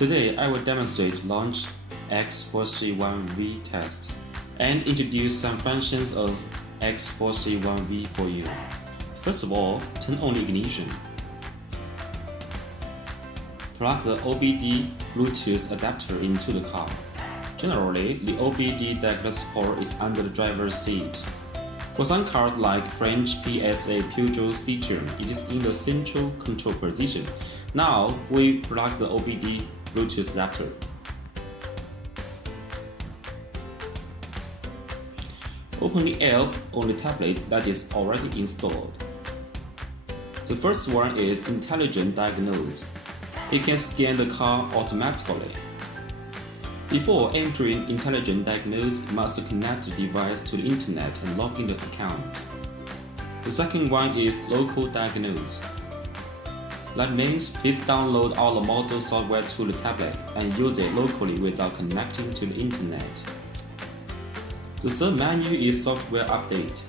Today I will demonstrate launch X431V test and introduce some functions of X431V for you. First of all, turn on the ignition. Plug the OBD Bluetooth adapter into the car. Generally, the OBD diagnostic port is under the driver's seat. For some cars like French PSA Peugeot Citroën, it is in the central control position. Now, we plug the OBD Bluetooth adapter. Open the app on the tablet that is already installed. The first one is Intelligent Diagnose. It can scan the car automatically. Before entering Intelligent Diagnose, you must connect the device to the internet and log in the account. The second one is Local Diagnose. That means please download all the model software to the tablet and use it locally without connecting to the internet. The third menu is Software Update.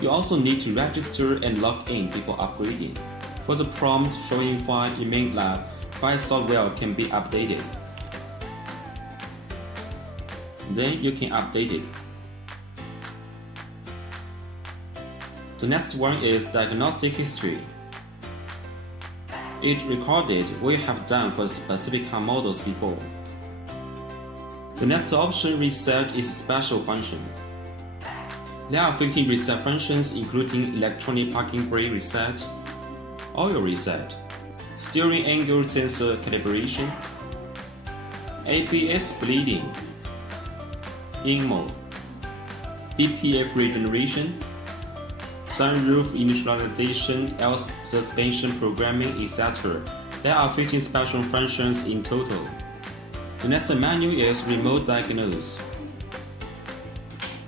You also need to register and log in before upgrading. For the prompt showing file, it means that file software can be updated. Then you can update it. The next one is Diagnostic History. It recorded what you have done for specific car models before. The next option, Reset, is a special function. There are 15 reset functions including electronic parking brake reset, oil reset, steering angle sensor calibration, ABS bleeding, INMO, DPF regeneration, sunroof initialization, L suspension programming, etc. There are 15 special functions in total. The next menu is Remote Diagnose.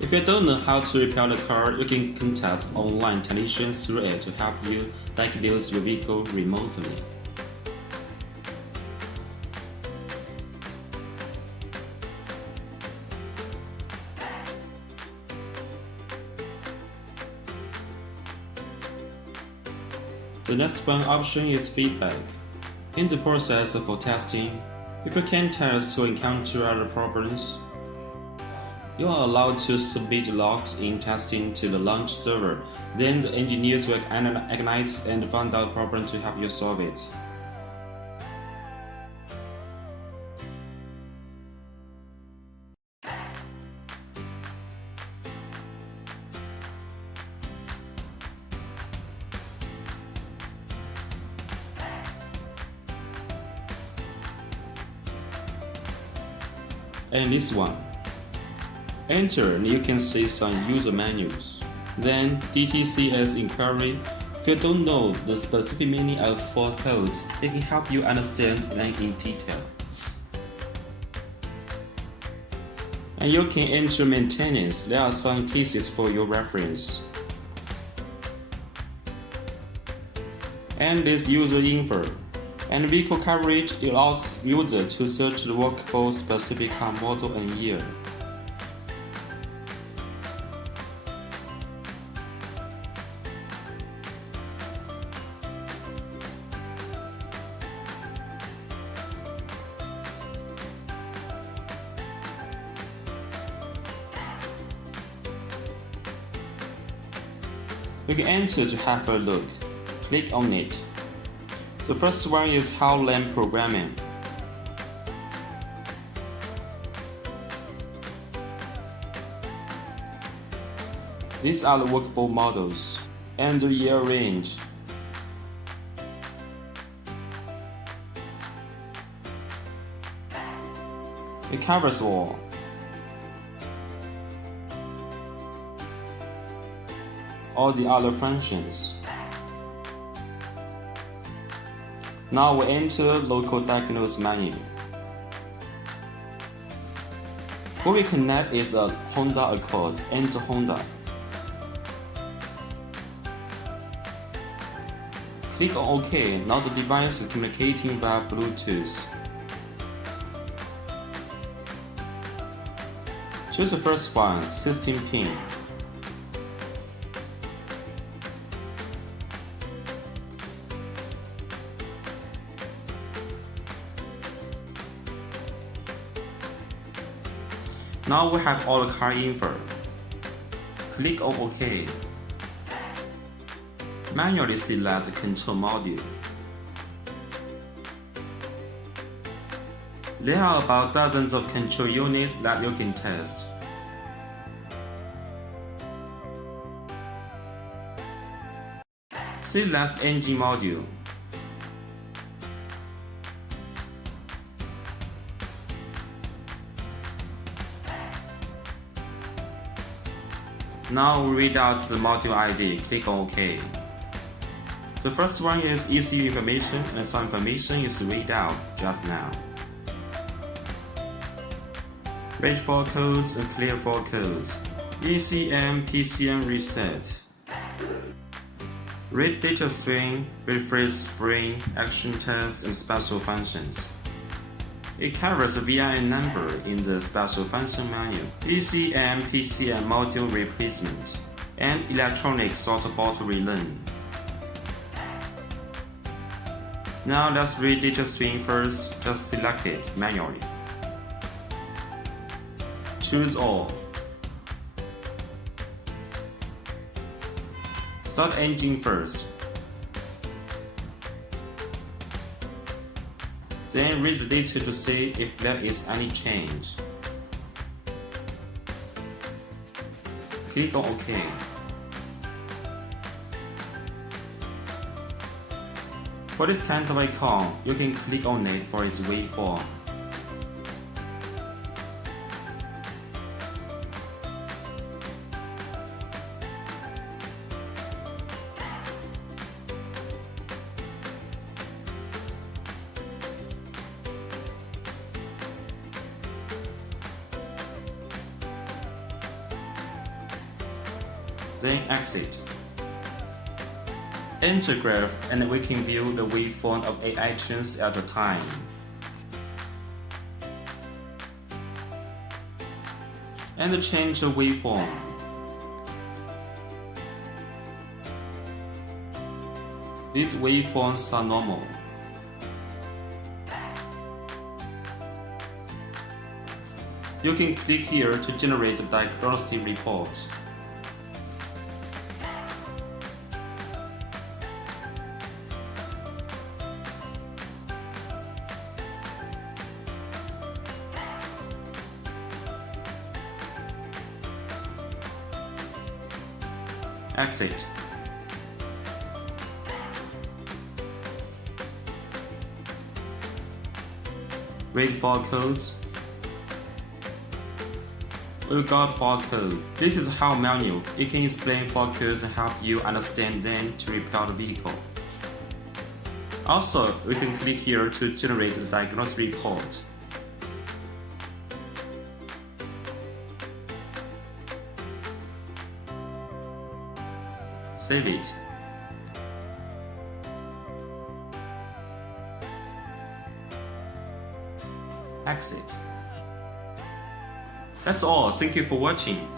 If you don't know how to repair the car, you can contact online technicians through it to help you diagnose your vehicle remotely. The next one option is Feedback. In the process for testing, if you can test or encounter other problems, you are allowed to submit logs in testing to the launch server. Then the engineers will analyze and find out the problem to help you solve it. And this one. Enter and you can see some user menus. Then DTCS inquiry. If you don't know the specific meaning of fault codes, it can help you understand them in detail. And you can enter maintenance. There are some cases for your reference. And this user info. And vehicle coverage allows user to search the workable specific car model and year. You can enter to have a look. Click on it. The first one is Howland programming. These are the workable models and the year range. It covers all. The other functions. Now we enter Local Diagnose menu. What we connect is a Honda Accord. Enter Honda. Click on OK. Now the device is communicating via Bluetooth. Choose the first one, 16 pin. Now we have all the car info. Click on OK. Manually select the control module. There are about dozens of control units that you can test. Select engine module. Now read out the module ID. Click on OK. The first one is ECU information, and some information is read out just now. Read for codes and clear for codes. ECM, PCM reset. Read data string, read phrase string, action test, and special functions. It covers the VIN number in the special function manual, ECM, PCM module replacement, and electronic sort bottle relearn. Now let's read data string first, just select it manually. Choose all. Start engine first. Then read the data to see if there is any change. Click on OK. For this kind of icon, you can click on it for its waveform. Then exit. Enter graph and we can view the waveform of 8 items at a time. And change the waveform. These waveforms are normal. You can click here to generate a diagnostic report. Exit. Read for codes. We got for code. This is how manual. You can explain for codes and help you understand them to repair the vehicle. Also, we can click here to generate the diagnostic report. Save it. Exit. That's all. Thank you for watching.